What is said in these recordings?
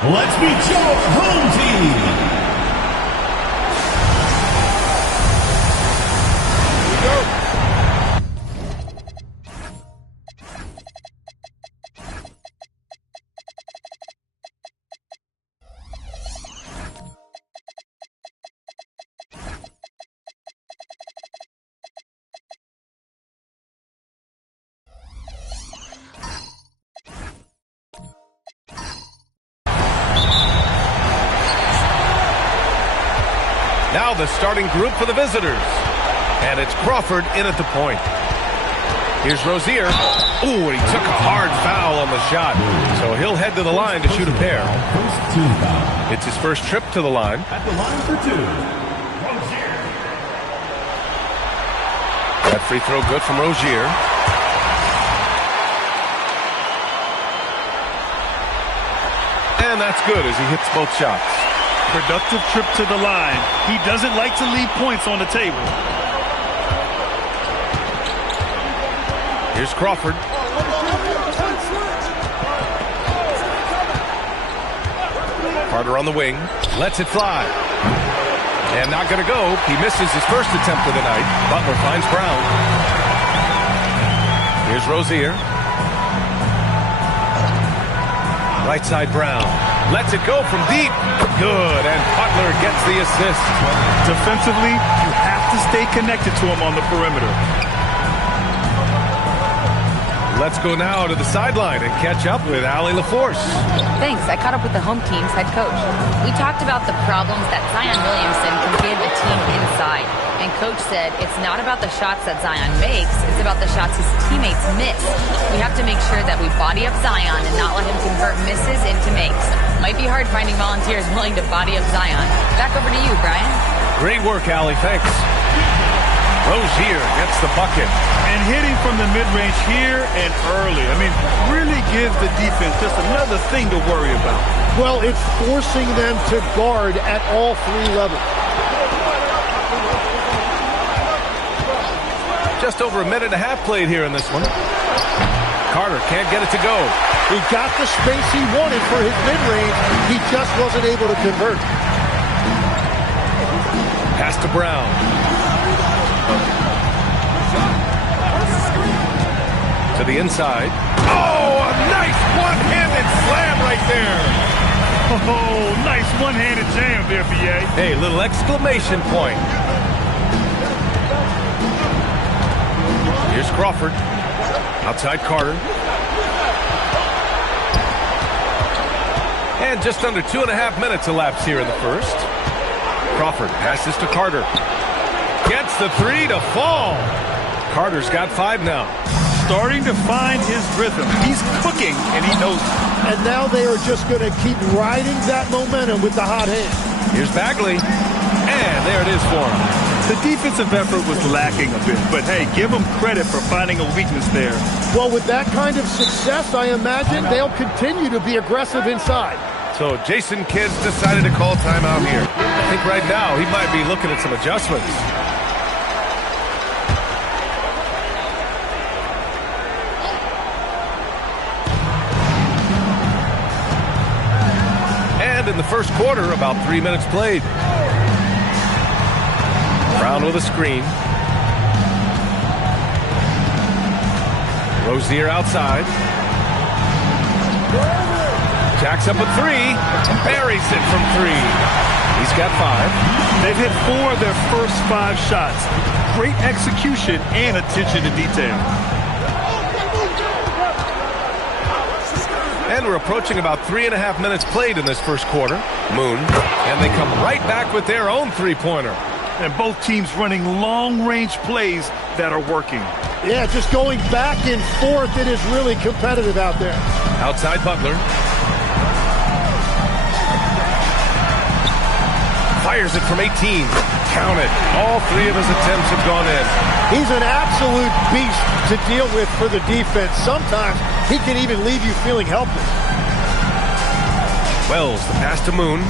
Let's meet your home team. Now the starting group for the visitors. And it's Crawford in at the point. Here's Rozier. Ooh, and he took a hard foul on the shot. So he'll head to the line to shoot a pair. It's his first trip to the line. At the line for two, Rozier. That free throw good from Rozier. And that's good as he hits both shots. Productive trip to the line. He doesn't like to leave points on the table. Here's Crawford. Carter on the wing. Lets it fly. And not going to go. He misses his first attempt of the night. Butler finds Brown. Here's Rozier. Right side Brown. Lets it go from deep. Good. And Butler gets the assist. Defensively, you have to stay connected to him on the perimeter. Let's go now to the sideline and catch up with Allie LaForce. Thanks. I caught up with the home team's head coach. We talked about the problems that Zion Williamson can give a team inside. And coach said it's not about the shots that Zion makes, it's about the shots his teammates miss. We have to make sure that we body up Zion and not let him convert misses into makes. Might be hard finding volunteers willing to body up Zion. Back over to you, Brian. Great work, Allie. Thanks. Rozier gets the bucket. And hitting from the mid-range here and early. I mean, really gives the defense just another thing to worry about. Well, it's forcing them to guard at all three levels. Just over a minute and a half played here in this one. Carter can't get it to go. He got the space he wanted for his mid-range. He just wasn't able to convert. Pass to Brown. To the inside. Oh, a nice one-handed slam right there. Oh, nice one-handed jam there, B.A. Hey, little exclamation point. Here's Crawford. Outside Carter. And just under 2.5 minutes elapsed here in the first. Crawford passes to Carter. Gets the three to fall. Carter's got 5 now. Starting to find his rhythm. He's cooking, and he knows it. And now they are just going to keep riding that momentum with the hot hand. Here's Bagley. And there it is for him. The defensive effort was lacking a bit, but hey, give them credit for finding a weakness there. Well, with that kind of success, I imagine they'll continue to be aggressive inside. So Jason Kidd decided to call timeout here. I think right now he might be looking at some adjustments. In the first quarter, about 3 minutes played. Brown with a screen. Rozier outside. Jacks up a 3. Buries it from 3. He's got 5. They've hit 4 of their first 5 shots. Great execution and attention to detail. And we're approaching about 3.5 minutes played in this first quarter. Moon. And they come right back with their own three-pointer. And both teams running long-range plays that are working. Yeah, just going back and forth. It is really competitive out there. Outside Butler. Fires it from 18. Count it. All 3 of his attempts have gone in. He's an absolute beast to deal with for the defense. Sometimes he can even leave you feeling helpless. Wells, the pass to Moon.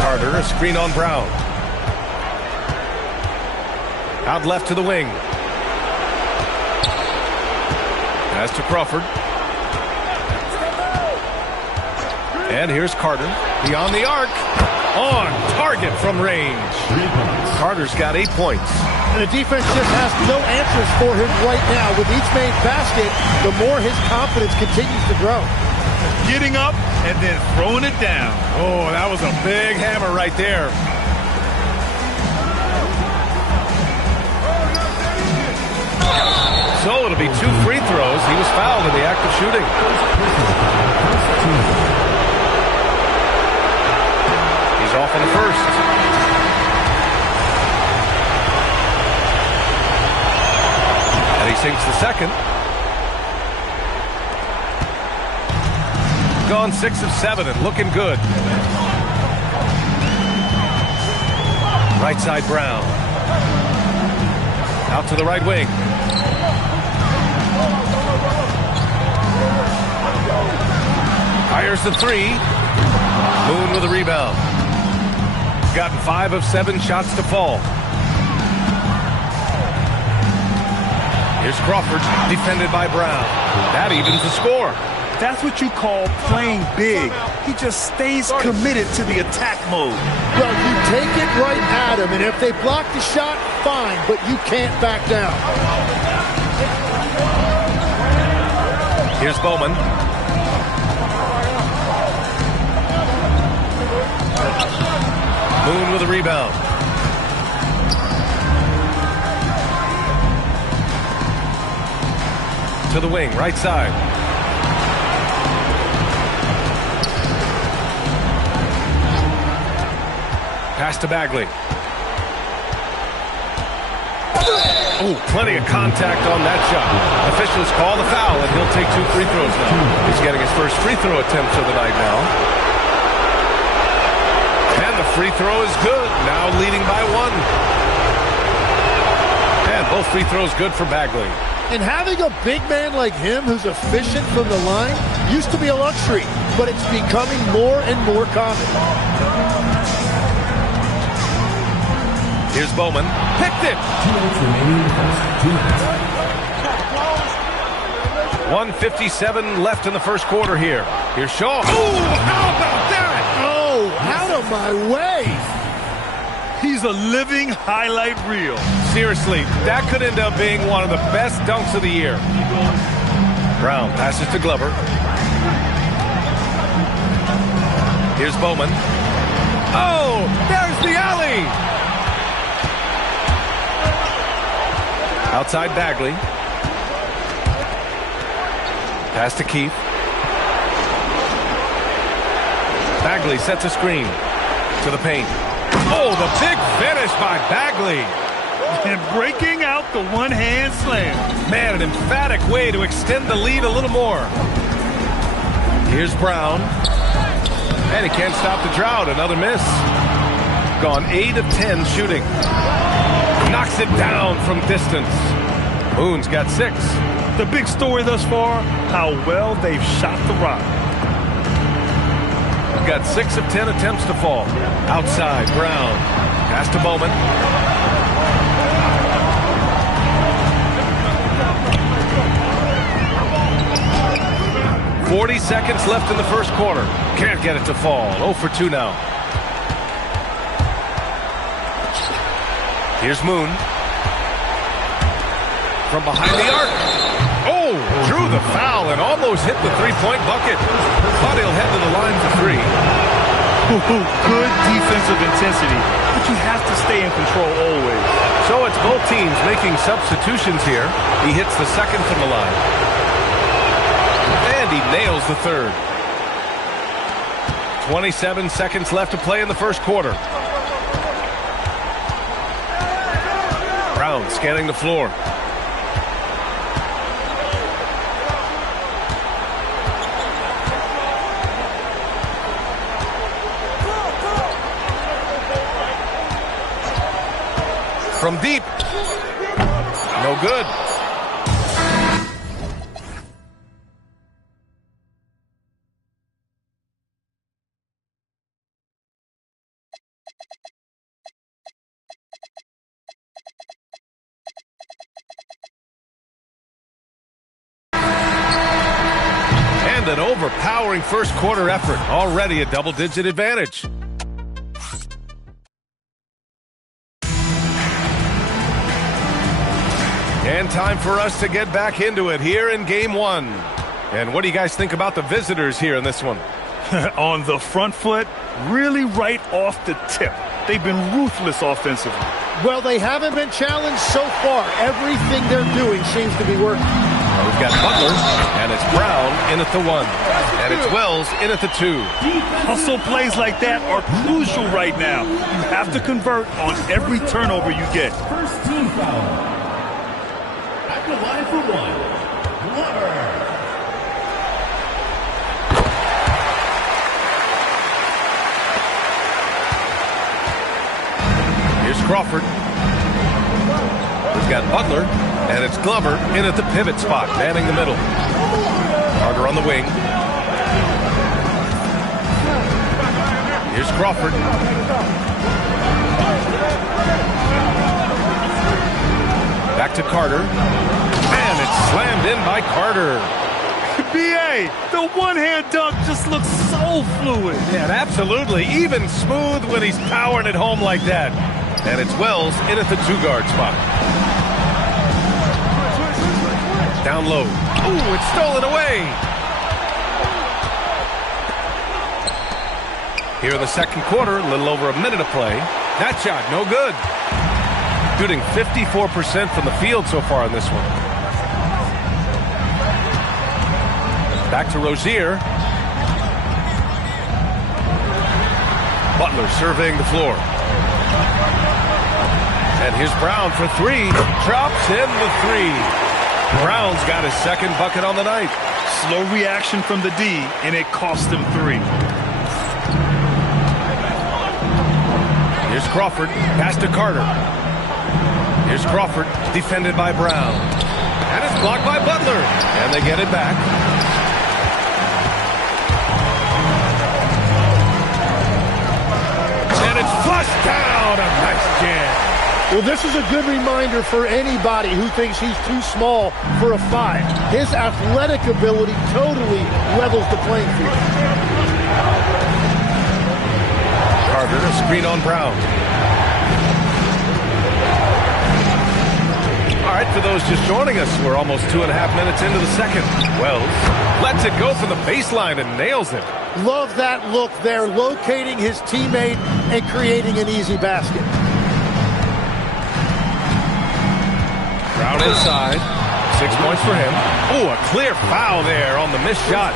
Carter, a screen on Brown. Out left to the wing. Pass to Crawford. And here's Carter. Beyond the arc. On target from range. Carter's got 8 points. And the defense just has no answers for him right now. With each made basket, the more his confidence continues to grow. Getting up and then throwing it down. Oh, that was a big hammer right there. So it'll be 2 free throws. He was fouled in the act of shooting. He's off on the first. And he sinks the second. Gone 6 of 7 and looking good. Right side Brown. Out to the right wing. Fires the 3. Moon with a rebound. Gotten 5 of 7 shots to fall. Here's Crawford, defended by Brown. That evens the score. That's what you call playing big. He just stays committed to the attack mode. Well, you take it right at him, and if they block the shot, fine, but you can't back down. Here's Bowman. Moon with a rebound. To the wing, right side. Pass to Bagley. Oh, plenty of contact on that shot. Officials call the foul, and he'll take 2 free throws now. He's getting his first free throw attempt of the night now. And the free throw is good. Now leading by 1. And both free throws good for Bagley. And having a big man like him who's efficient from the line used to be a luxury, but it's becoming more and more common. Here's Bowman. Picked it. 1:57 left in the first quarter here. Here's Shaw. Oh, how about that? Oh, out of my way. He's a living highlight reel. Seriously, that could end up being one of the best dunks of the year. Brown passes to Glover. Here's Bowman. Oh, there's the alley. Outside Bagley. Pass to Keith. Bagley sets a screen to the paint. Oh, the big finish by Bagley. And breaking out the one-hand slam. Man, an emphatic way to extend the lead a little more. Here's Brown. And he can't stop the drought. Another miss. Gone 8 of 10 shooting. Knocks it down from distance. Moon's got 6. The big story thus far, how well they've shot the rock. Got 6 of 10 attempts to fall. Outside, Brown. Pass to Bowman. "40 seconds left in the first quarter. Can't get it to fall. 0 for 2 now. Here's Moon. From behind the arc. Oh, drew the foul and almost hit the 3-point bucket. But he'll head to the line for 3. Good defensive intensity, but you have to stay in control always. So it's both teams making substitutions here. He hits the second from the line. And he nails the third. 27 seconds left to play in the first quarter. Brown scanning the floor. From deep. No good. And an overpowering first quarter effort. Already a double-digit advantage. And time for us to get back into it here in game one. And what do you guys think about the visitors here in this one? On the front foot, really right off the tip. They've been ruthless offensively. Well, they haven't been challenged so far. Everything they're doing seems to be working. We've got Butler, and it's Brown in at the 1. And it's Wells in at the 2. Hustle plays like that are crucial right now. You have to convert on every turnover you get. First team foul. At the line for 1, Glover. Here's Crawford. We've got Butler, and it's Glover in at the pivot spot, manning the middle. Carter on the wing. Here's Crawford. Back to Carter. And it's slammed in by Carter. B.A., the one-hand dunk just looks so fluid. Yeah, absolutely. Even smooth when he's powering it home like that. And it's Wells in at the 2-guard spot. Down low. Ooh, it's stolen away. Here in the second quarter, a little over a minute of play. That shot, no good. Shooting 54% from the field so far in this one. Back to Rozier. Butler surveying the floor. And here's Brown for 3. Drops in the 3. Brown's got his second bucket on the night. Slow reaction from the D, and it cost him 3. Here's Crawford. Pass to Carter. Here's Crawford, defended by Brown. And it's blocked by Butler. And they get it back. And it's flushed down. A nice jam. Well, this is a good reminder for anybody who thinks he's too small for a 5. His athletic ability totally levels the playing field. Carter, a screen on Brown. All right, for those just joining us, we're almost 2.5 minutes into the second. Wells lets it go from the baseline and nails it. Love that look there, locating his teammate and creating an easy basket. Brown inside. 6 points for him. Oh, a clear foul there on the missed shot.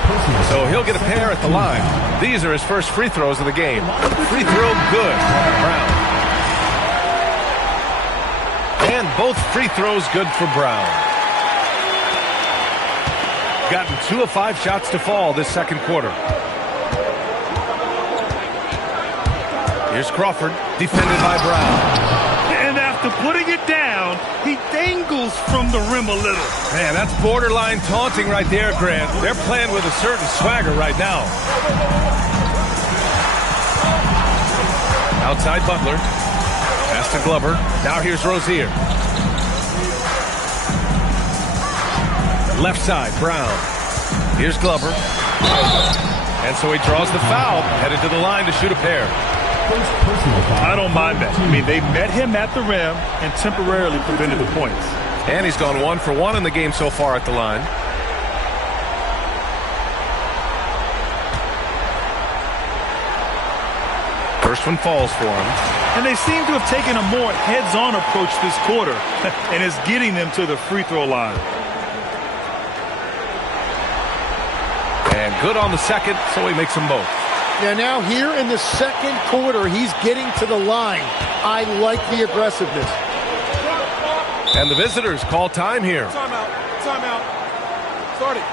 So he'll get a pair at the line. These are his first free throws of the game. Free throw good. Brown. And both free throws good for Brown. Gotten 2 of 5 shots to fall this second quarter. Here's Crawford, defended by Brown. And after putting it down, he dangles from the rim a little. Man, that's borderline taunting right there, Grant. They're playing with a certain swagger right now. Outside Butler. Pass to Glover. Now here's Rozier. Left side, Brown. Here's Glover. And so he draws the foul, headed to the line to shoot a pair. I don't mind that. I mean, they met him at the rim and temporarily prevented the points. And he's gone 1 for 1 in the game so far at the line. First one falls for him. And they seem to have taken a more heads-on approach this quarter, and it's getting them to the free throw line. And good on the second, so he makes them both. Yeah, now here in the second quarter, he's getting to the line. I like the aggressiveness. And the visitors call time here. Timeout. Timeout. Start it.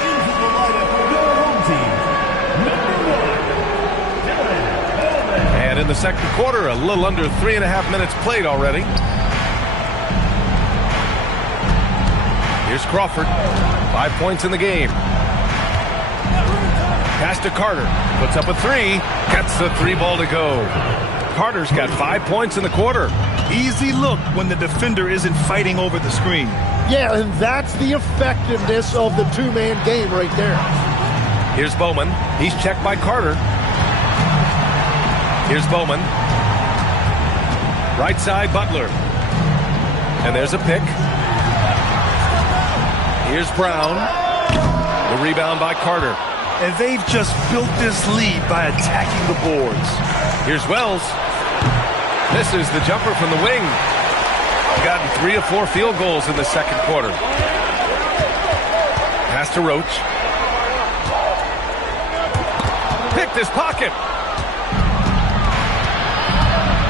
Into the lineup for your home team, number 1, And in the second quarter, a little under 3.5 minutes played already. Here's Crawford. 5 points in the game. Pass to Carter. Puts up a 3. Gets the 3 ball to go. Carter's got 5 points in the quarter. Easy look when the defender isn't fighting over the screen. Yeah, and that's the effectiveness of the two-man game right there. Here's Bowman. He's checked by Carter. Here's Bowman. Right side, Butler. And there's a pick. Here's Brown. The rebound by Carter. And they've just built this lead by attacking the boards. Here's Wells. Misses the jumper from the wing. Gotten 3 of 4 field goals in the second quarter. Pass to Roach. Picked his pocket.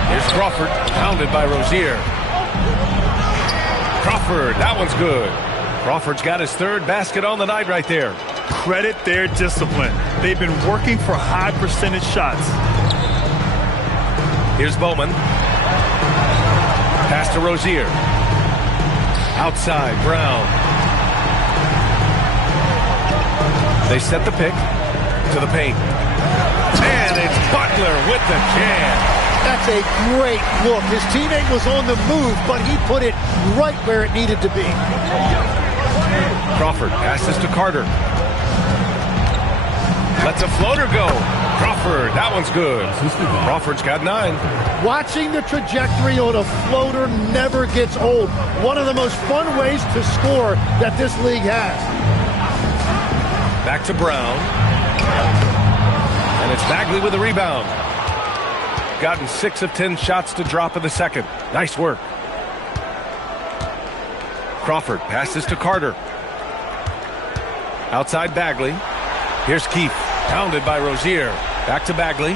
Here's Crawford, pounded by Rozier. Crawford, that one's good. Crawford's got his 3rd basket on the night right there. Credit their discipline. They've been working for high percentage shots. Here's Bowman. Pass to Rozier. Outside, Brown. They set the pick to the paint. And it's Butler with the jam. That's a great look. His teammate was on the move, but he put it right where it needed to be. Crawford passes to Carter. Lets a floater go. Crawford, that one's good. Crawford's got 9. Watching the trajectory on a floater never gets old. One of the most fun ways to score that this league has. Back to Brown. And it's Bagley with the rebound. Gotten 6 of 10 shots to drop in the second. Nice work. Crawford passes to Carter. Outside Bagley. Here's Keefe. Pounded by Rozier. Back to Bagley.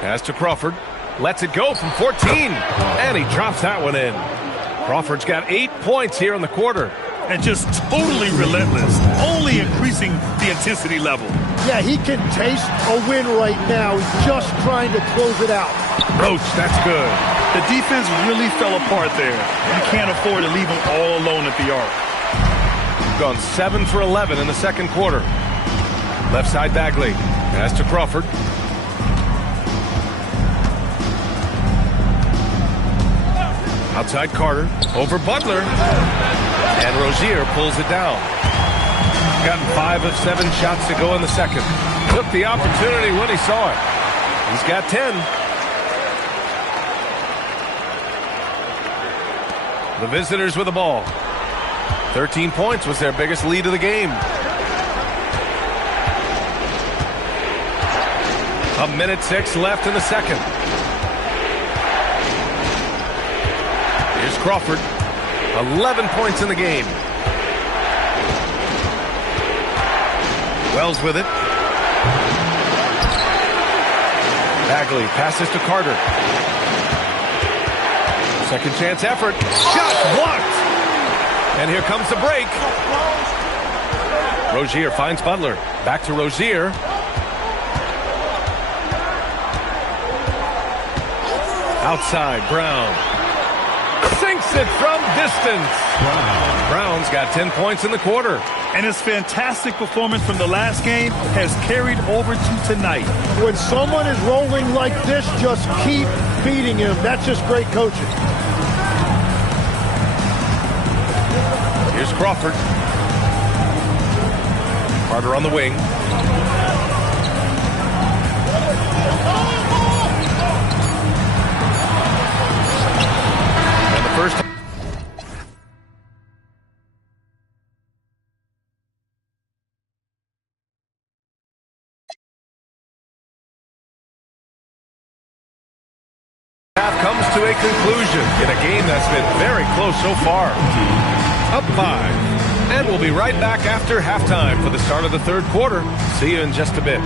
Pass to Crawford. Lets it go from 14. And he drops that one in. Crawford's got 8 points here in the quarter. And just totally relentless. Only increasing the intensity level. Yeah, he can taste a win right now. He's just trying to close it out. Roach, that's good. The defense really fell apart there. You can't afford to leave them all alone at the arc. Gone 7 for 11 in the second quarter. Left side Bagley. Pass to Crawford. Outside Carter. Over Butler. And Rozier pulls it down. Gotten 5 of 7 shots to go in the second. Took the opportunity when he saw it. He's got 10. The visitors with the ball. 13 points was their biggest lead of the game. A minute 6 left in the second. Here's Crawford. 11 points in the game. Wells with it. Bagley passes to Carter. Second chance effort. Shot blocked. And here comes the break. Rozier finds Butler. Back to Rozier. Outside, Brown. Sinks it from distance. Wow. Brown's got 10 points in the quarter. And his fantastic performance from the last game has carried over to tonight. When someone is rolling like this, just keep feeding him. That's just great coaching. Here's Crawford. Carter on the wing. And the first. Half comes to a conclusion in a game that's been very close so far. Up 5. And we'll be right back after halftime for the start of the third quarter. See you in just a bit.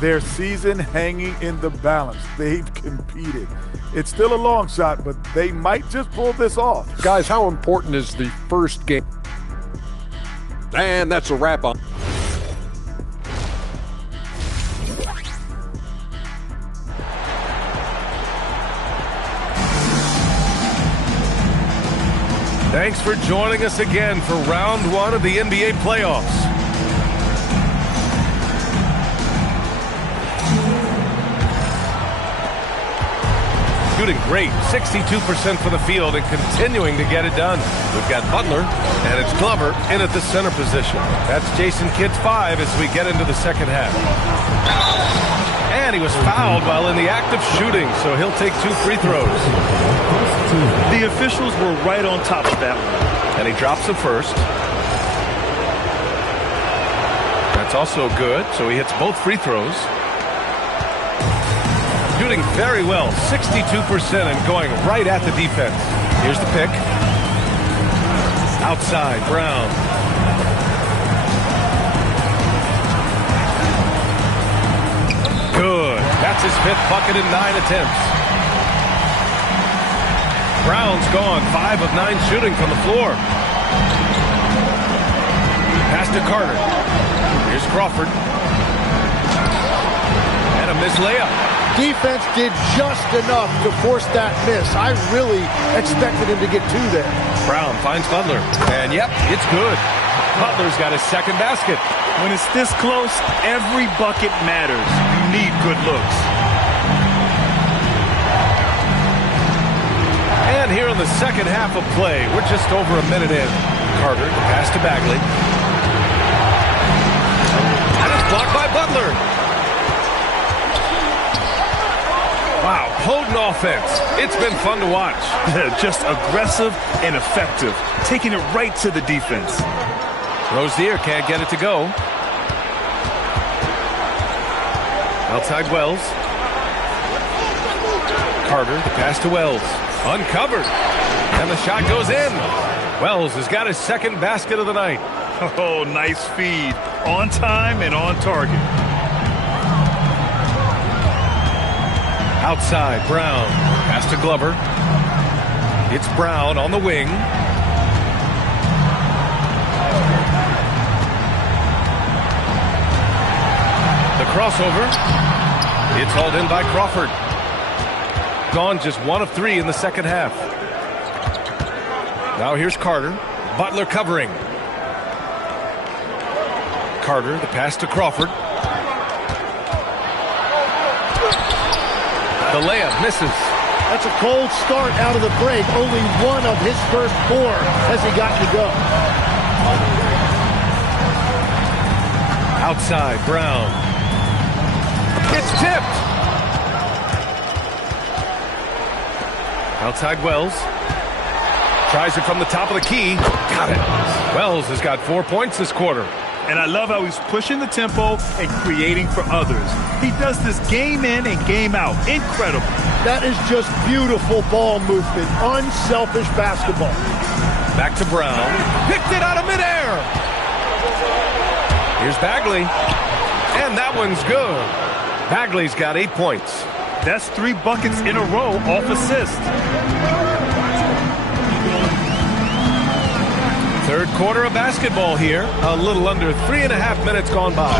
Their season hanging in the balance. They've competed. It's still a long shot, but they might just pull this off. Guys, how important is the first game? And that's a wrap on. Thanks for joining us again for round 1 of the NBA playoffs. Shooting great, 62% for the field and continuing to get it done. We've got Butler, and it's Glover in at the center position. That's Jason Kidd's 5 as we get into the second half. And he was fouled while in the act of shooting, so he'll take 2 free throws. The officials were right on top of that one. And he drops the first. That's also good, so he hits both free throws. Shooting very well, 62% and going right at the defense. Here's the pick. Outside, Brown. Good. That's his 5th bucket in 9 attempts. Brown's gone 5 of 9 shooting from the floor. Pass to Carter. Here's Crawford. And a missed layup. Defense did just enough to force that miss. I really expected him to get 2 there. Brown finds Butler. And yep, it's good. Butler's got his 2nd basket. When it's this close, every bucket matters. You need good looks. And here in the second half of play, we're just over a minute in. Carter, the pass to Bagley. And it's blocked by Butler. Wow, potent offense. It's been fun to watch. Just aggressive and effective, taking it right to the defense. Rozier can't get it to go. Outside Wells. Carter, the pass to Wells. Uncovered. And the shot goes in. Wells has got his 2nd basket of the night. Oh, nice feed. On time and on target. Outside, Brown. Pass to Glover. It's Brown on the wing. The crossover. It's hauled in by Crawford. Gone just 1 of 3 in the second half. Now here's Carter. Butler covering. Carter, the pass to Crawford. The layup misses. That's a cold start out of the break. Only 1 of his first 4 has he gotten to go. Outside, Brown. It's tipped. Outside Wells. Tries it from the top of the key. Got it. Wells has got 4 points this quarter. And I love how he's pushing the tempo and creating for others. He does this game in and game out. Incredible. That is just beautiful ball movement. Unselfish basketball. Back to Brown. Picked it out of midair. Here's Bagley. And that one's good. Bagley's got 8 points. That's 3 buckets in a row off assist. Third quarter of basketball here. A little under 3.5 minutes gone by.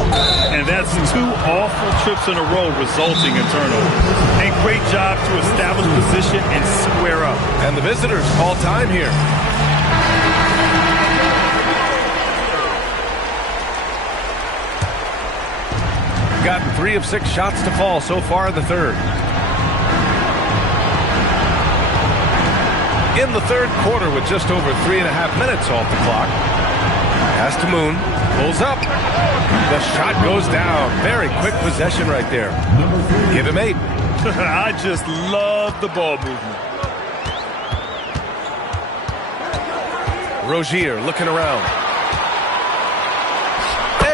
And that's 2 awful trips in a row resulting in turnovers. And great job to establish position and square up. And the visitors call time here. Gotten 3 of 6 shots to fall so far in the third. In the third quarter with just over 3.5 minutes off the clock. Pass to Moon. Pulls up. The shot goes down. Very quick possession right there. Give him 8. I just love the ball movement. Rozier looking around.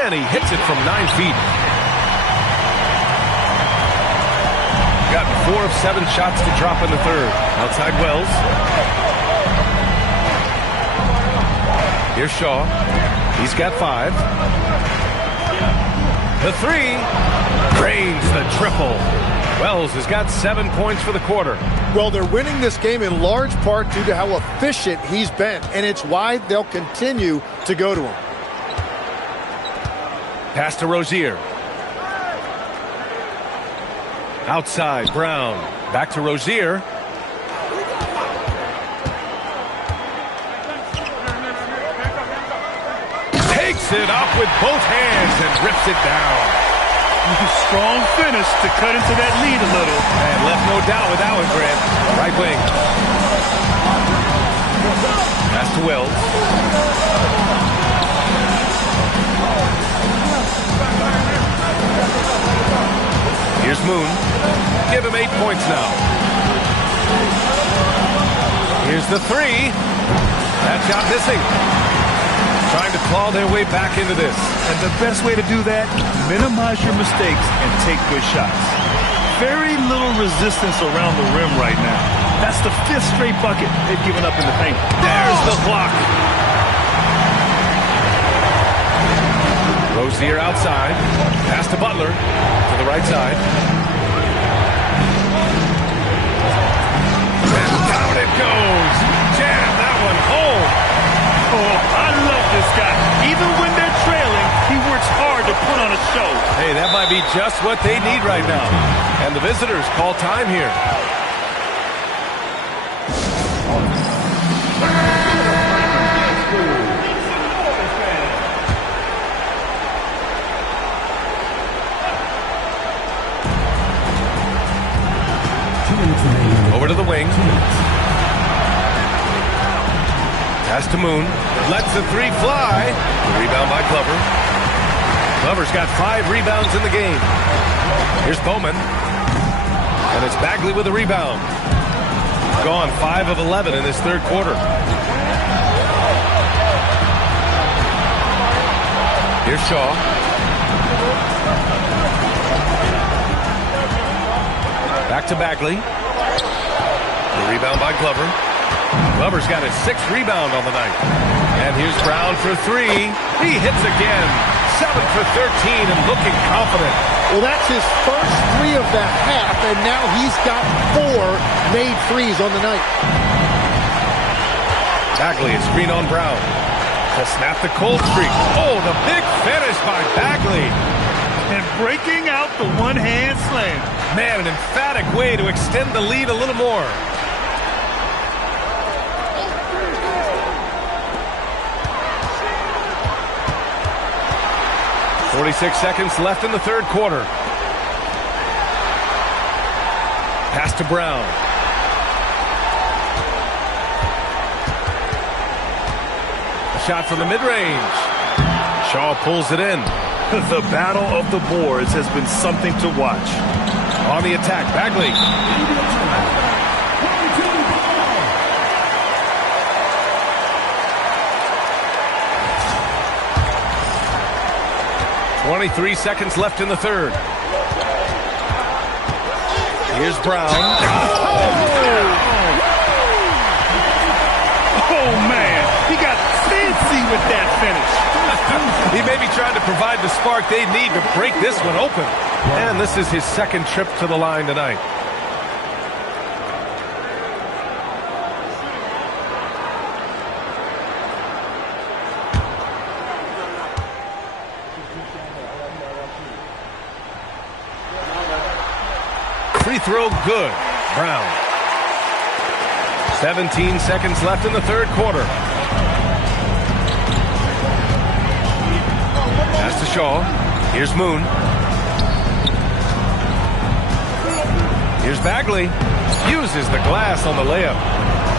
And he hits it from 9 feet. Got 4 of 7 shots to drop in the third. Outside Wells. Here's Shaw. He's got 5. The 3. Drains the triple. Wells has got 7 points for the quarter. Well, they're winning this game in large part due to how efficient he's been, and it's why they'll continue to go to him. Pass to Rozier. Outside, Brown. Back to Rozier. Lifts it up with both hands and rips it down. Strong finish to cut into that lead a little. And left no doubt with that one, Grant. Right wing. Pass to Wells. Here's Moon. Give him 8 points now. Here's the three. That shot missing. Trying to claw their way back into this. And the best way to do that, minimize your mistakes and take good shots. Very little resistance around the rim right now. That's the 5th straight bucket they've given up in the paint. There's the block. Rozier outside. Pass to Butler. To the right side. And down it goes. Jam that one home. Oh, I love this guy. Even when they're trailing, he works hard to put on a show. Hey, that might be just what they need right now. And the visitors call time here. Over to the wing. Pass to Moon. Lets the three fly. Rebound by Glover. Glover's got 5 rebounds in the game. Here's Bowman. And it's Bagley with a rebound. Gone 5 of 11 in this third quarter. Here's Shaw. Back to Bagley. The rebound by Glover. Glover's got his 6th rebound on the night. And here's Brown for 3. He hits again. 7 for 13 and looking confident. Well, that's his first 3 of the half, and now he's got 4 made threes on the night. Bagley is screen on Brown. To snap the cold streak. Oh, the big finish by Bagley. And breaking out the one-hand slam. Man, an emphatic way to extend the lead a little more. .46 seconds left in the third quarter. Pass to Brown. A shot from the mid-range. Shaw pulls it in. The battle of the boards has been something to watch. On the attack, Bagley. 23 seconds left in the third. Here's Brown. Oh, man. He got fancy with that finish. He may be trying to provide the spark they need to break this one open. And this is his 2nd trip to the line tonight. Free throw good. Brown. 17 seconds left in the third quarter. Pass to Shaw. Here's Moon. Here's Bagley. Uses the glass on the layup.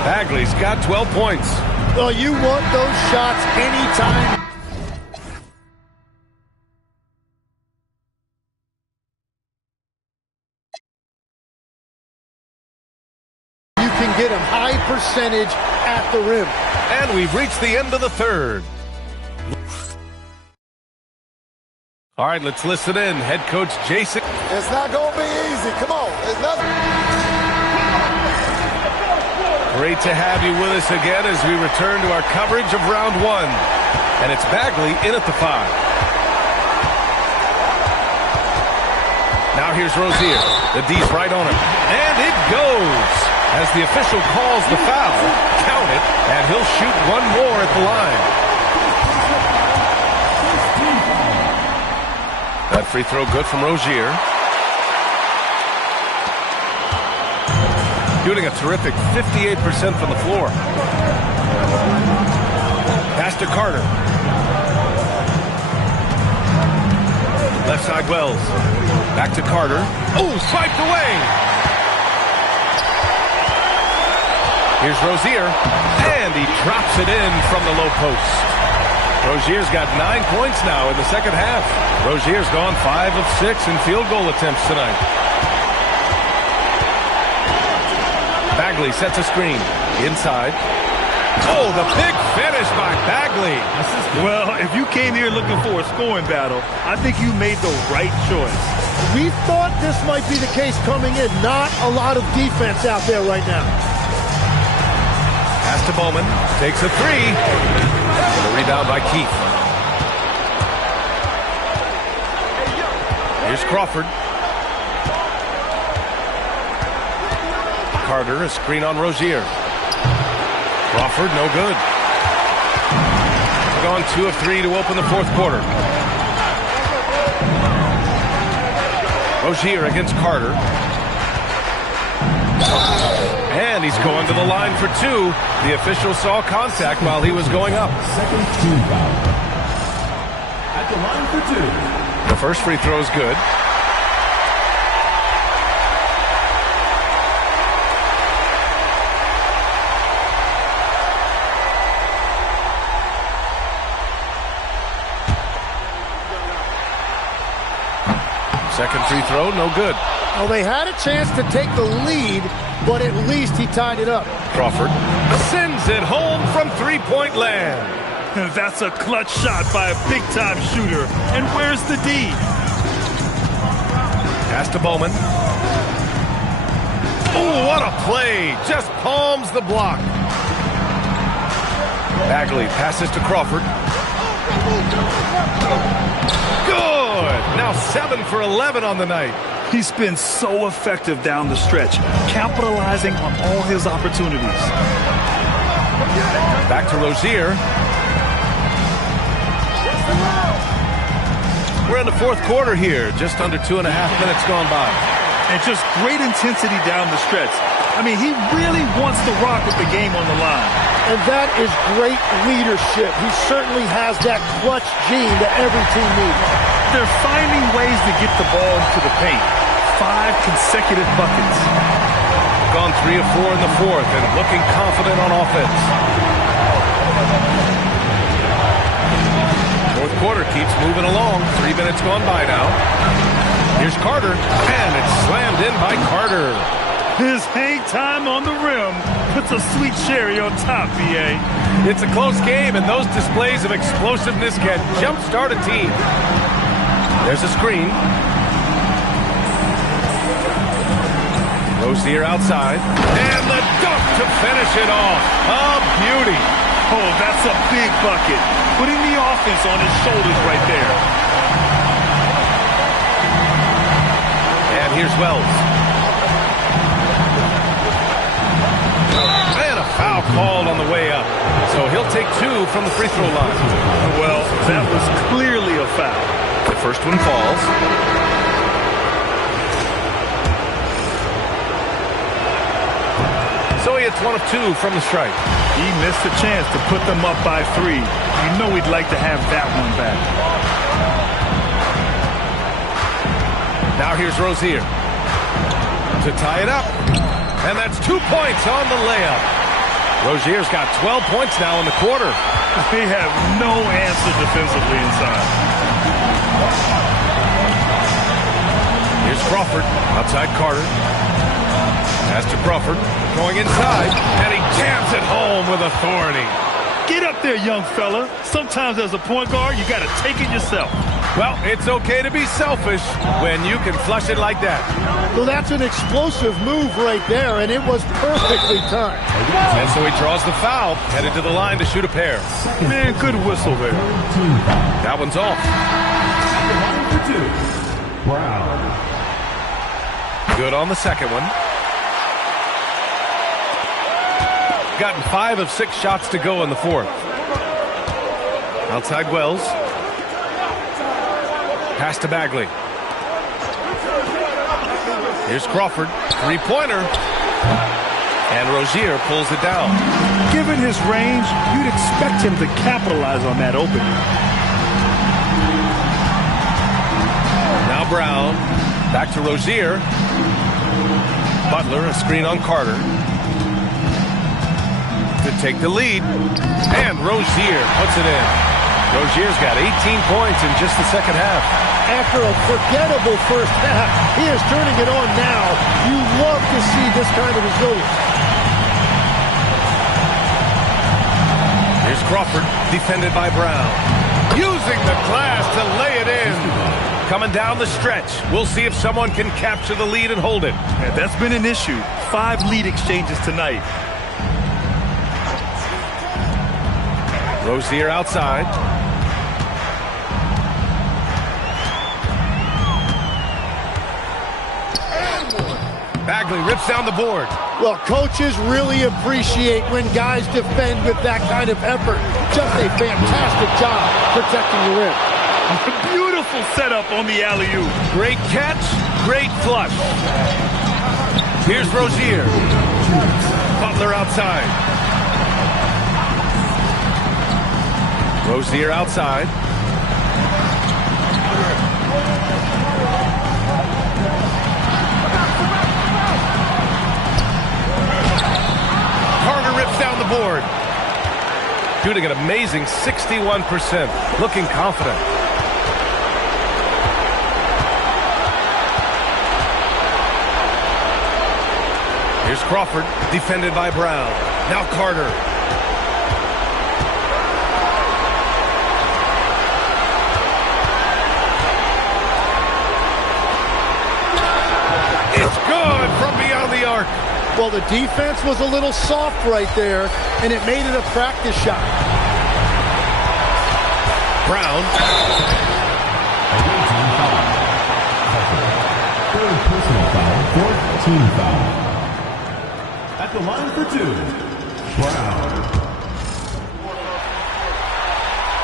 Bagley's got 12 points. Well, you want those shots anytime. Can get him high percentage at the rim. And we've reached the end of the third. All right, let's listen in. Head coach Jason. It's not going to be easy. Come on. It's nothing. Great to have you with us again as we return to our coverage of round 1. And it's Bagley in at the 5. Now here's Rozier. The D's right on him. And it goes. As the official calls the foul, count it, and he'll shoot one more at the line. That free throw good from Rozier. Shooting a terrific 58% from the floor. Pass to Carter. Left side Wells. Back to Carter. Oh, swiped away. Here's Rozier. And he drops it in from the low post. Rozier's got 9 points now in the second half. Rozier's gone 5 of 6 in field goal attempts tonight. Bagley sets a screen. Inside. Oh, the big finish by Bagley. Well, if you came here looking for a scoring battle, I think you made the right choice. We thought this might be the case coming in. Not a lot of defense out there right now. Pass to Bowman. Takes a three. And a rebound by Keith. Here's Crawford. Carter, a screen on Rozier. Crawford, no good. We're gone 2 of 3 to open the fourth quarter. Rozier against Carter. And he's going to the line for 2. The official saw contact while he was going up. Second team foul. At the line for 2. The first free throw is good. Second free throw, no good. Well, they had a chance to take the lead, but at least he tied it up. Crawford sends it home from three-point land. That's a clutch shot by a big-time shooter. And where's the D? Pass to Bowman. Oh, what a play. Just palms the block. Bagley passes to Crawford. Good. Now 7 for 11 on the night. He's been so effective down the stretch, capitalizing on all his opportunities. Back to Rozier. We're in the fourth quarter here. Just under 2.5 minutes gone by. And just great intensity down the stretch. I mean, he really wants to rock with the game on the line. And that is great leadership. He certainly has that clutch gene that every team needs. They're finding ways to get the ball into the paint. 5 consecutive buckets. Gone 3 of 4 in the fourth and looking confident on offense. Fourth quarter keeps moving along. 3 minutes gone by now. Here's Carter, and it's slammed in by Carter. His hang time on the rim puts a sweet cherry on top, B.A. It's a close game, and those displays of explosiveness can jumpstart a team. There's a screen. Rozier outside. And the dunk to finish it off. A beauty. Oh, that's a big bucket. Putting the offense on his shoulders right there. And here's Wells. And a foul called on the way up. So he'll take 2 from the free throw line. Well, that was clearly a foul. The first one falls. So he hits 1 of 2 from the strike. He missed a chance to put them up by 3. You know he'd like to have that one back. Now here's Rozier to tie it up. And that's 2 points on the layup. Rozier's got 12 points now in the quarter. They have no answer defensively inside. Here's Crawford outside Carter. Pass to Crawford, going inside, and he jams it home with authority. Get up there, young fella. Sometimes as a point guard, you got to take it yourself. Well, it's okay to be selfish when you can flush it like that. Well, that's an explosive move right there, and it was perfectly timed. And so he draws the foul, headed to the line to shoot a pair. Man, good whistle there. That one's off. Brown. Good on the second one. Gotten 5 of 6 shots to go in the fourth. Outside Wells. Pass to Bagley. Here's Crawford. Three-pointer. And Rozier pulls it down. Given his range, you'd expect him to capitalize on that opening. Now Brown. Back to Rozier. Butler, a screen on Carter. To take the lead. And Rozier puts it in. Rozier's got 18 points in just the second half. After a forgettable first half, he is turning it on now. You love to see this kind of resilience. Here's Crawford, defended by Brown. Using the glass to lay it in. Coming down the stretch. We'll see if someone can capture the lead and hold it. Yeah, that's been an issue. 5 lead exchanges tonight. Rozier outside. Bagley rips down the board. Well, coaches really appreciate when guys defend with that kind of effort. Just a fantastic job protecting the rim. Beautiful setup on the alley-oop. Great catch, great flush. Here's Rozier. Butler outside. Rozier outside. Carter rips down the board. Shooting an amazing 61%. Looking confident. Here's Crawford, defended by Brown. Now Carter. It's good from beyond the arc. Well, the defense was a little soft right there, and it made it a practice shot. Brown. Third personal foul, fourth team foul. At the line for 2, Brown.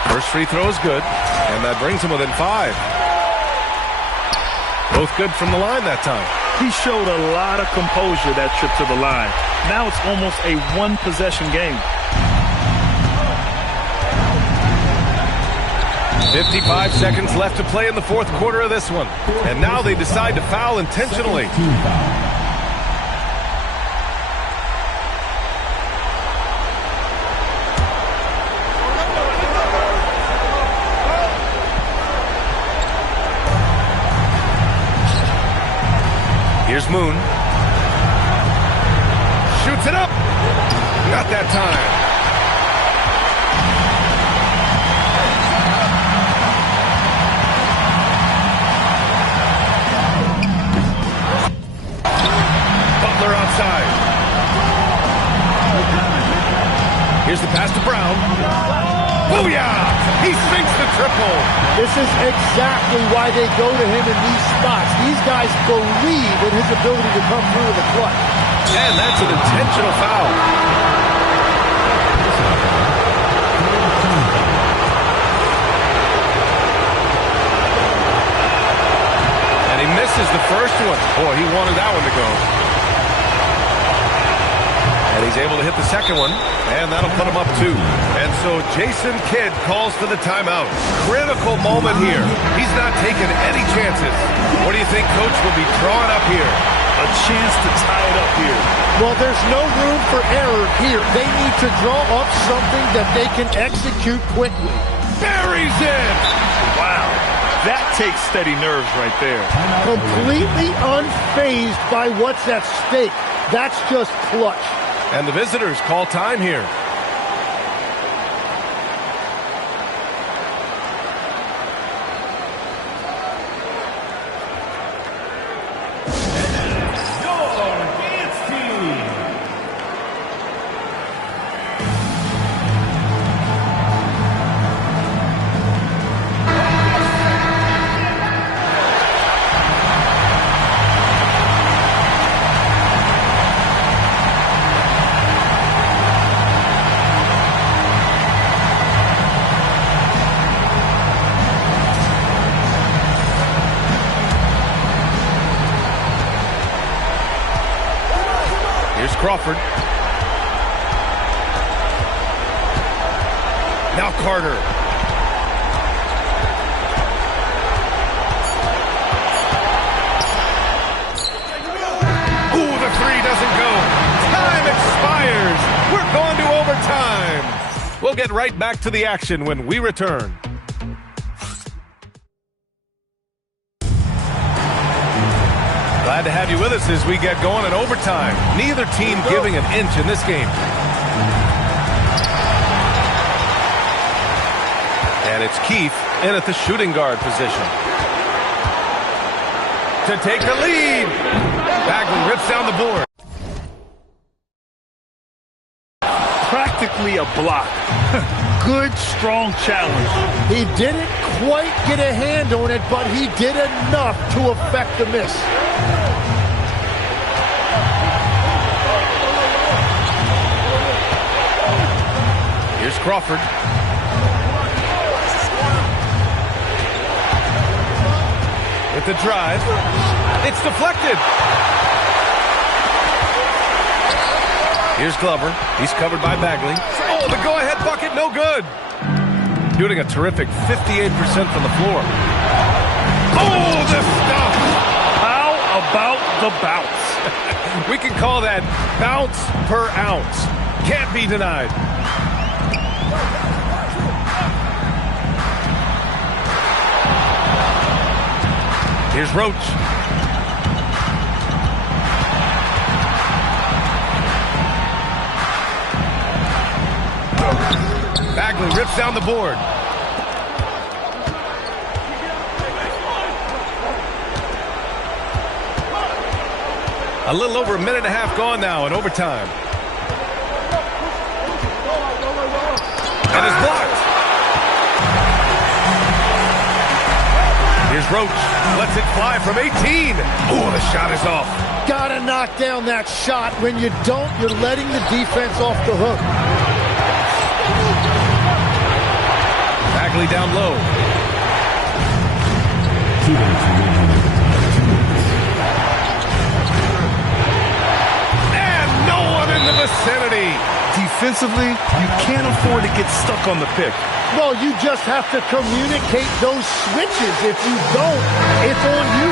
First free throw is good, and that brings him within 5. Both good from the line that time. He showed a lot of composure that trip to the line. Now it's almost a one-possession game. 55 seconds left to play in the fourth quarter of this one. And now they decide to foul intentionally. Team foul. Here's Moon. Shoots it up. Not that time. Butler outside. Here's the pass to Brown. Booyah! He sinks the triple. This is exactly why they go to him in these spots. These guys believe in his ability to come through in the clutch. And that's an intentional foul. And he misses the first one. Boy, he wanted that one to go. And he's able to hit the second one, and that'll put him up 2. And so Jason Kidd calls for the timeout. Critical moment here. He's not taking any chances. What do you think Coach will be drawing up here? A chance to tie it up here. Well, there's no room for error here. They need to draw up something that they can execute quickly. Buries it! Wow. That takes steady nerves right there. Completely unfazed by what's at stake. That's just clutch. And the visitors call time here. Here's Crawford. Now Carter. gone to overtime. We'll get right back to the action when we return. Glad to have you with us as we get going in overtime. Neither team giving an inch in this game. And it's Keith in at the shooting guard position. To take the lead. Bagley rips down the board. Practically a block. Good, strong challenge. He didn't quite get a hand on it, but he did enough to affect the miss. Here's Crawford. With the drive. It's deflected. Here's Glover. He's covered by Bagley. Oh, the go-ahead bucket, no good. Shooting a terrific 58% from the floor. Oh, the stuff. How about the bounce? We can call that bounce per ounce. Can't be denied. Here's Roach. Bagley rips down the board. A little over a minute and a half gone now in overtime. And it's blocked. Here's Roach. Lets it fly from 18. Oh, the shot is off. Gotta knock down that shot. When you don't, you're letting the defense off the hook. Bagley down low. 2 minutes remaining. And no one in the vicinity. Defensively, you can't afford to get stuck on the pick. No, you just have to communicate those switches. If you don't, it's on you.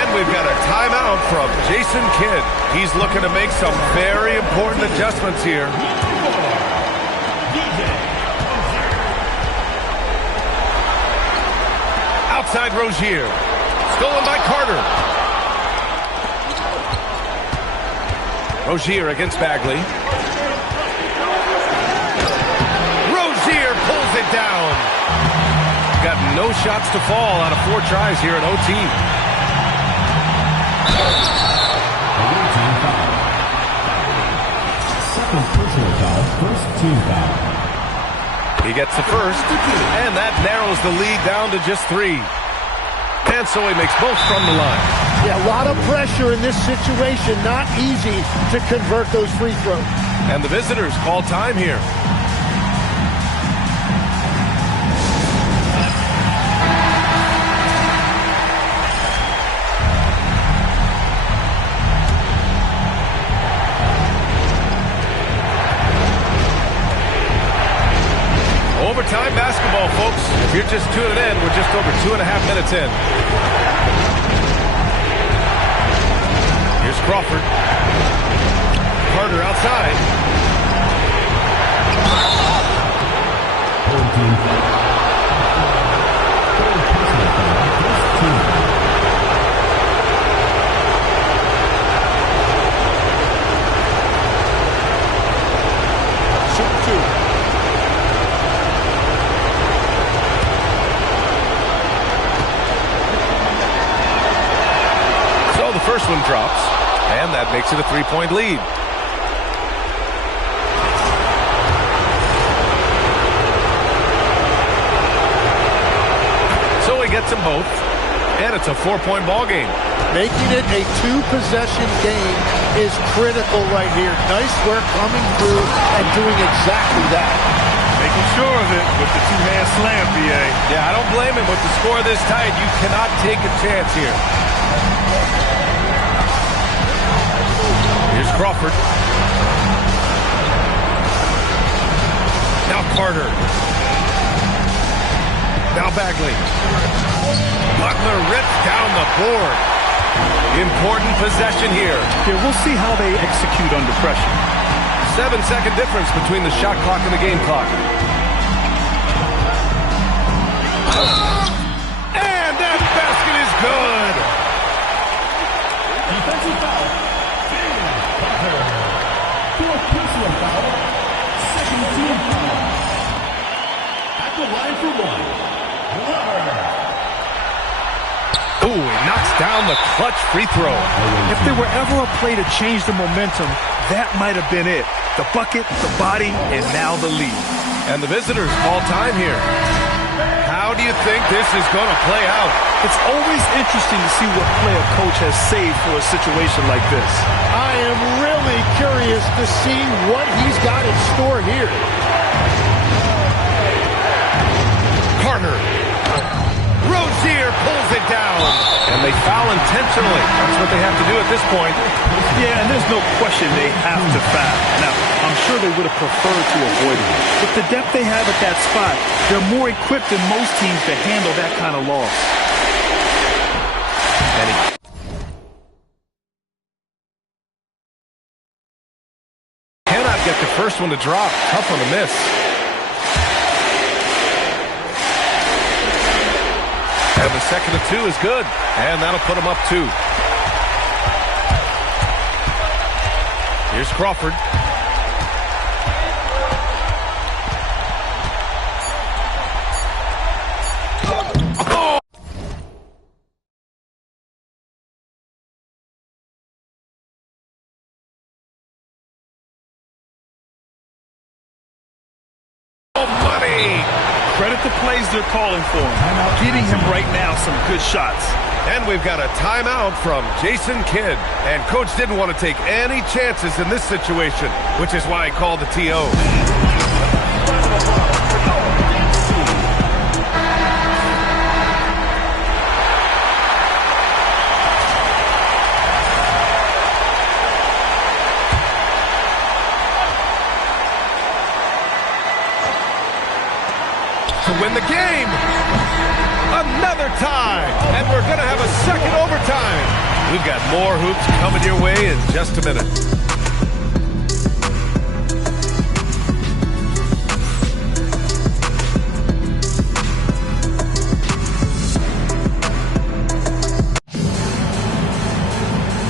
And we've got a timeout from Jason Kidd. He's looking to make some very important adjustments here. Outside Rozier. Stolen by Carter. Rozier against Bagley. Rozier pulls it down. Got no shots to fall out of 4 tries here in OT. Second personal foul, first team foul. He gets the first, and that narrows the lead down to just 3. And so he makes both from the line. Yeah, a lot of pressure in this situation. Not easy to convert those free throws. And the visitors call time here. Overtime basketball, folks. If you're just tuning in, we're just over 2.5 minutes in. Here's Crawford. Carter outside. Third team foul. Third personal foul, first team foul. Shoot 2. The first one drops, and that makes it a 3-point lead. So he gets them both, and it's a 4-point ball game. Making it a 2-possession game is critical right here. Nice work coming through and doing exactly that. Making sure of it with the 2-hand slam, B.A. Yeah, I don't blame him. With the score this tight, you cannot take a chance here. Here's Crawford. Now Carter. Now Bagley. Butler rips down the board. Important possession here. Here, we'll see how they execute under pressure. 7-second difference between the shot clock and the game clock. And that basket is good. Defensive foul. To a personal foul. Second team foul. At the line for one. Glover. Ooh, he knocks down the clutch free throw. If there were ever a play to change the momentum, that might have been it. The bucket, the body, and now the lead. And the visitors call time here. How do you think this is going to play out? It's always interesting to see what play a coach has saved for a situation like this. I am really curious to see what he's got in store here. Carter. Rozier pulls it down. And they foul intentionally. That's what they have to do at this point. Yeah, and there's no question they have to foul. Now, I'm sure they would have preferred to avoid it. With the depth they have at that spot, they're more equipped than most teams to handle that kind of loss. And he cannot get the first one to drop. Tough one to miss. And the second of two is good. And that'll put him up 2. Here's Crawford. Oh! Money! Credit the plays they're calling for him. Getting him right now some good shots. And we've got a timeout from Jason Kidd. And Coach didn't want to take any chances in this situation, which is why he called the TO. To win the game. Another tie. And we're going to have a second overtime. We've got more hoops coming your way in just a minute.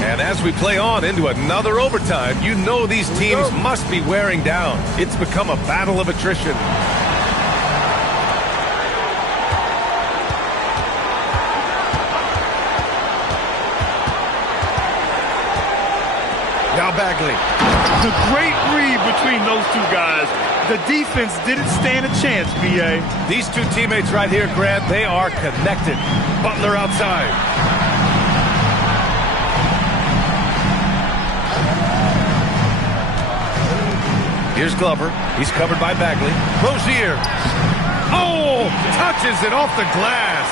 And as we play on into another overtime, you know these teams must be wearing down. It's become a battle of attrition. Now Bagley. The great read between those two guys. The defense didn't stand a chance, B.A. These two teammates right here, Grant, they are connected. Butler outside. Here's Glover. He's covered by Bagley. Rozier. Oh, touches it off the glass.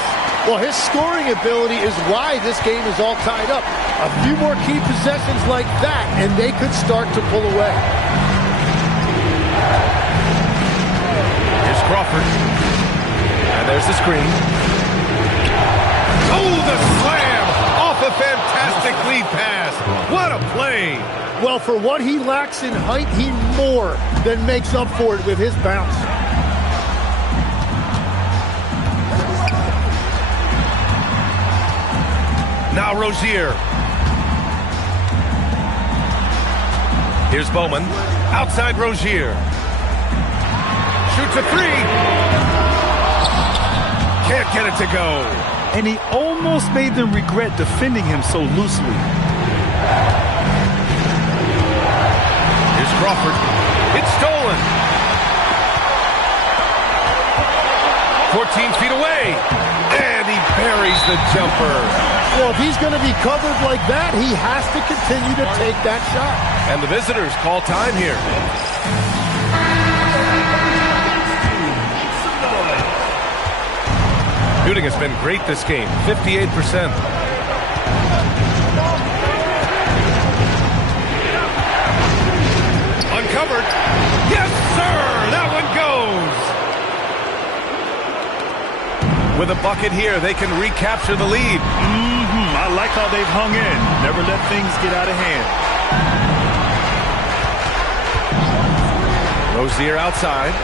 Well, his scoring ability is why this game is all tied up. A few more key possessions like that, and they could start to pull away. Here's Crawford. And there's the screen. Oh, the slam! Off a fantastic lead pass. What a play! Well, for what he lacks in height, he more than makes up for it with his bounce. Now Rozier. Here's Bowman. Outside Rozier. Shoots a 3. Can't get it to go. And he almost made them regret defending him so loosely. Here's Crawford. It's stolen. 14 feet away. And he buries the jumper. Well, if he's going to be covered like that, he has to continue to take that shot. And the visitors call time here. Shooting has been great this game, 58%. Uncovered. Yes, sir! That one goes! With a bucket here, they can recapture the lead. I like how they've hung in. Never let things get out of hand. Rozier outside.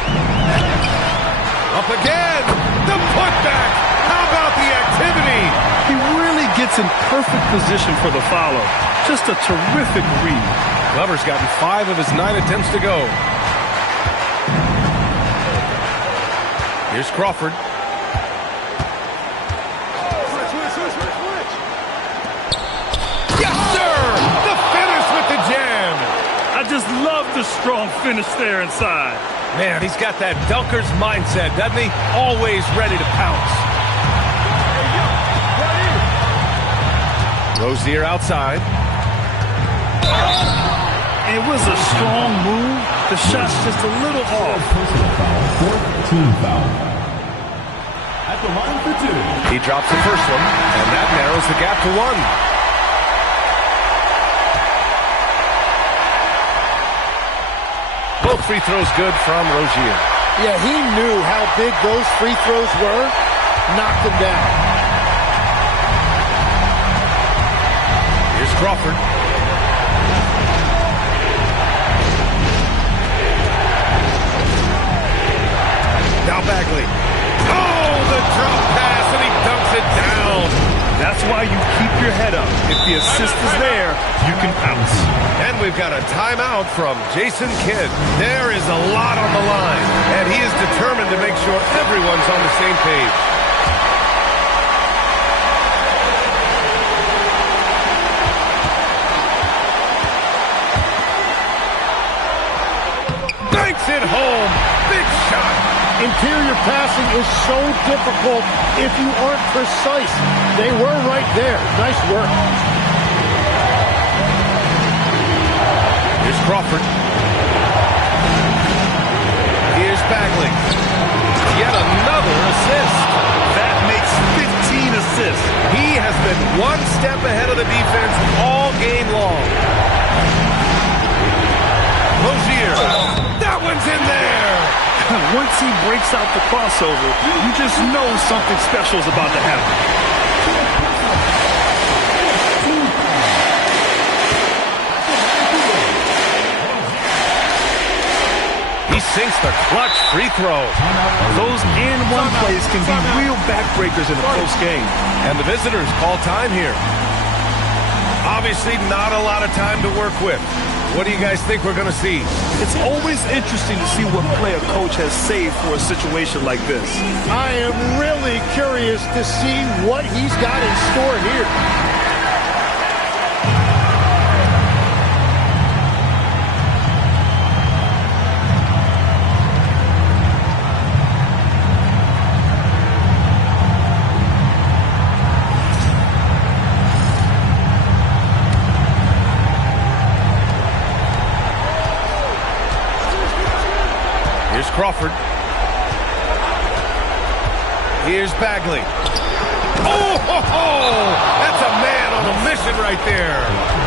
Up again. The putback. How about the activity? He really gets in perfect position for the follow. Just a terrific read. Glover's gotten 5 of his 9 attempts to go. Here's Crawford. Yes, sir! The finish with the jam. I just love the strong finish there inside. Man, he's got that dunker's mindset, doesn't he? Always ready to pounce. Rozier outside. It was a strong move. The shot's just a little off. Personal foul, 4th team foul. At the line for 2. He drops the first one, and that narrows the gap to 1. Both free throws good from Rozier. Yeah, he knew how big those free throws were. Knocked them down. Here's Crawford. Now Bagley. Oh, the drop pass, and he dunks it down. That's why you keep your head up. If the assist is there, you can pounce. And we've got a timeout from Jason Kidd. There is a lot on the line, and he is determined to make sure everyone's on the same page. Banks it home. Big shot. Interior passing is so difficult if you aren't precise. They were right there. Nice work. Here's Crawford. Here's Bagley. Yet another assist. That makes 15 assists. He has been one step ahead of the defense all game long. Rozier. That one's in there. Once he breaks out the crossover, you just know something special is about to happen. He sinks the clutch free throw. Those and-one plays can be real backbreakers in a close game. And the visitors call time here. Obviously not a lot of time to work with. What do you guys think we're going to see? It's always interesting to see what play a coach has saved for a situation like this. I am really curious to see what he's got in store here. Crawford. Here's Bagley. Oh, ho, ho! That's a man on a mission right there.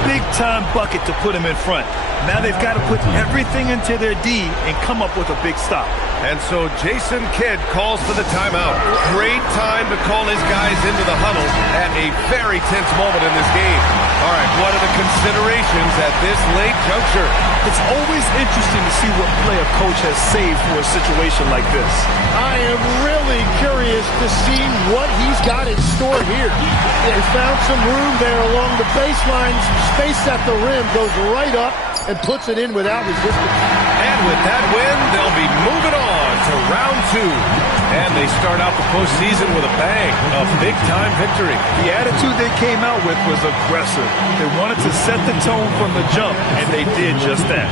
Big time bucket to put him in front. Now they've got to put everything into their D and come up with a big stop. And so Jason Kidd calls for the timeout. Great time to call his guys into the huddle at a very tense moment in this game. All right, what are the considerations at this late juncture? It's always interesting to see what play a coach has saved for a situation like this. I am really curious to see what he's got in store here. They found some room there along the baseline. Space at the rim, goes right up and puts it in without resistance. And with that win, they'll be moving on to round 2. And they start out the postseason with a bang, a big-time victory. The attitude they came out with was aggressive. They wanted to set the tone from the jump, and they did just that.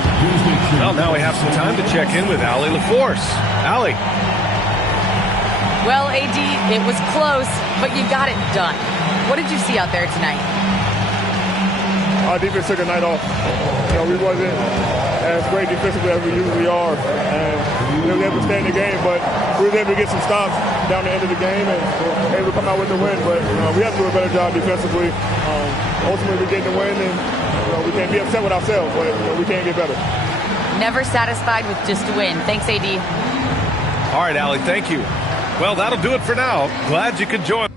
Well, now we have some time to check in with Allie LaForce. Allie. Well, AD, it was close, but you got it done. What did you see out there tonight? Our defense took a night off. We wasn't as great defensively as we usually are, and we were able to stay in the game, but we were able to get some stops down the end of the game and able to come out with the win. But we have to do a better job defensively. Ultimately, we're getting the win, and we can't be upset with ourselves, but we can't get better. Never satisfied with just a win. Thanks, AD. All right, Allie, thank you. Well, that'll do it for now. Glad you could join.